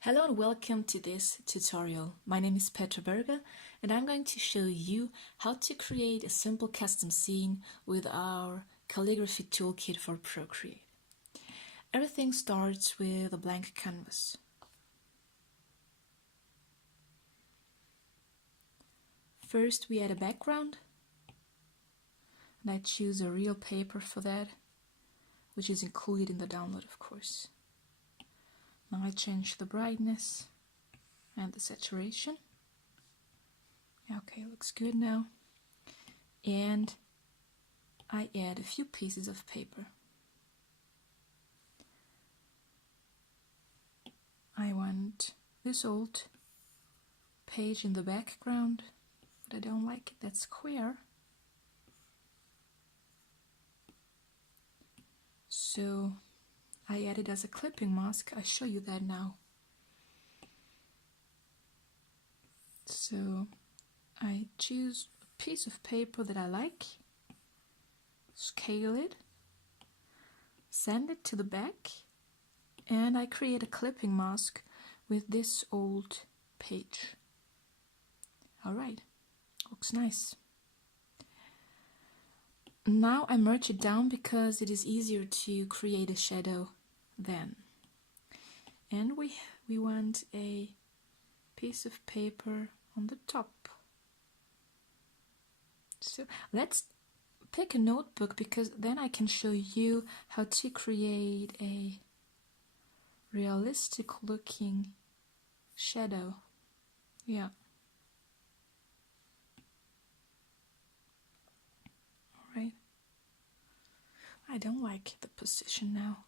Hello and welcome to this tutorial. My name is Petra Berger and I'm going to show you how to create a simple custom scene with our calligraphy toolkit for Procreate. Everything starts with a blank canvas. First we add a background and I choose a real paper for that, which is included in the download, of course. Now I change the brightness and the saturation. Okay, looks good now. And I add a few pieces of paper. I want this old page in the background, but I don't like it that square. So I add it as a clipping mask. I show you that now. So I choose a piece of paper that I like, scale it, send it to the back, and I create a clipping mask with this old page. Alright, looks nice. Now I merge it down because it is easier to create a shadow then. And we want a piece of paper on the top. So let's pick a notebook because then I can show you how to create a realistic looking shadow. Yeah. Alright. I don't like the position now.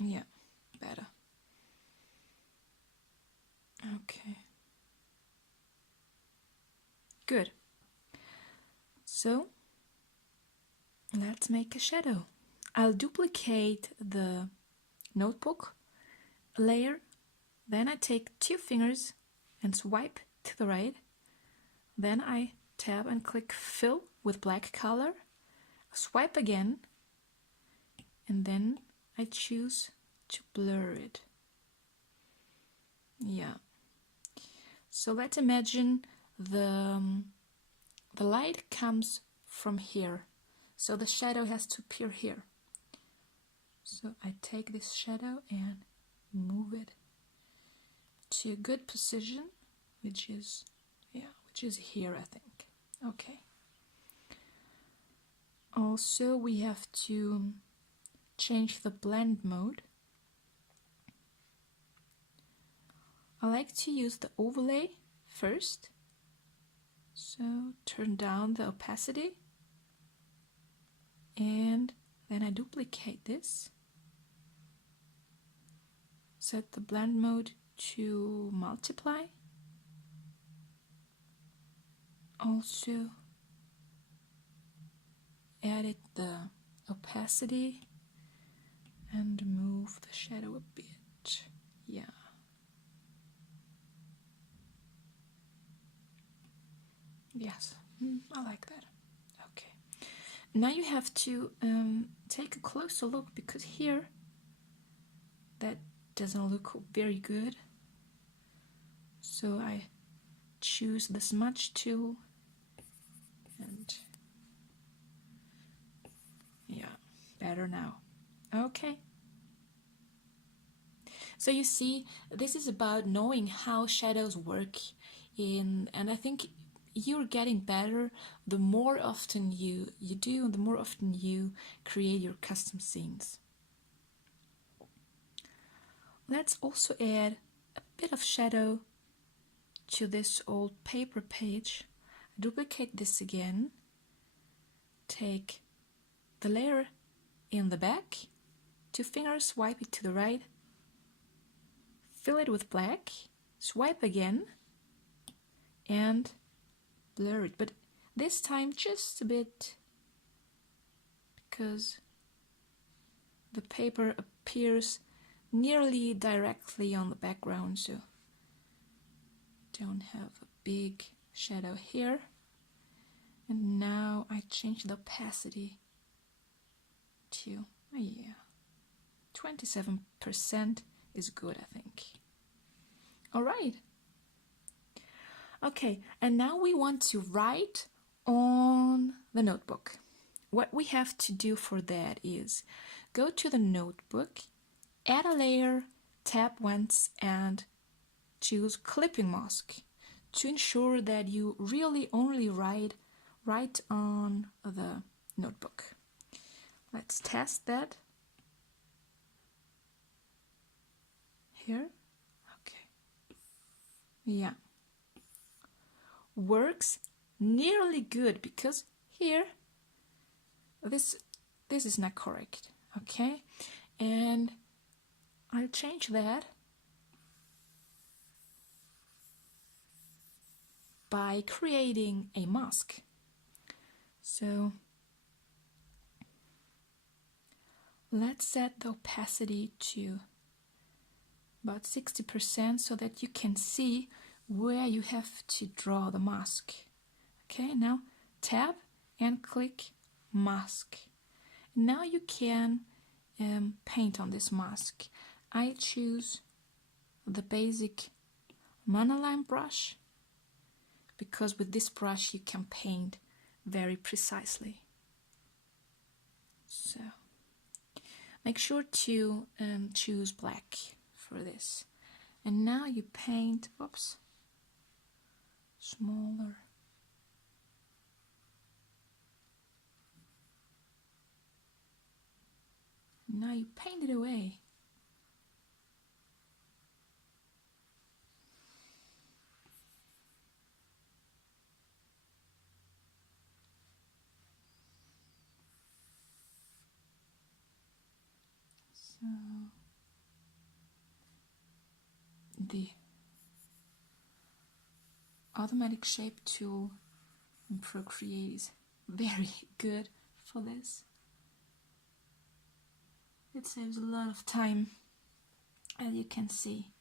Yeah, better. Okay. Good. So let's make a shadow. I'll duplicate the notebook layer, then I take 2 fingers and swipe to the right, then I tab and click fill with black color, swipe again, and then I choose to blur it. Yeah. So let's imagine the light comes from here, so the shadow has to appear here. So I take this shadow and move it to a good position, which is here, I think. Okay. Also, we have to change the blend mode. I like to use the overlay first. So turn down the opacity and then I duplicate this. Set the blend mode to multiply. Also edit the opacity and move the shadow a bit. Yeah. Yes, I like that. Okay. Now you have to take a closer look because here that doesn't look very good. So I choose the smudge tool and yeah, better now. Okay. So you see, this is about knowing how shadows work and I think you're getting better the more often you do and the more often you create your custom scenes. Let's also add a bit of shadow to this old paper page. Duplicate this again, take the layer in the back, 2 fingers, swipe it to the right, fill it with black, swipe again, and blur it, but this time just a bit because the paper appears nearly directly on the background, so don't have a big shadow here. And now I change the opacity to, yeah, 27% is good, I think. All right. Okay, and now we want to write on the notebook. What we have to do for that is go to the notebook, add a layer, tap once, and choose clipping mask to ensure that you really only write on the notebook. Let's test that. Here. Okay. Yeah. Works nearly good because here this is not correct. Okay. And I'll change that by creating a mask. So let's set the opacity to about 60% so that you can see where you have to draw the mask. Okay, now tab and click mask. Now you can paint on this mask. I choose the basic monoline brush because with this brush you can paint very precisely. So make sure to choose black for this. And now you paint, oops, smaller. Now you paint it away. So the automatic shape tool in Procreate is very good for this. It saves a lot of time, as you can see.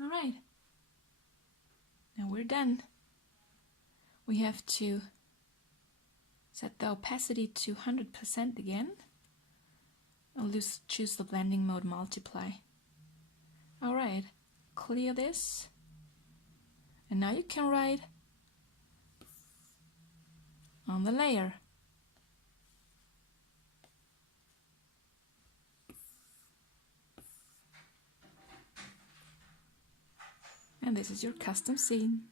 All right, now we're done. We have to set the opacity to 100% again. I'll choose the blending mode multiply. All right, clear this. And now you can write on the layer. And this is your custom scene.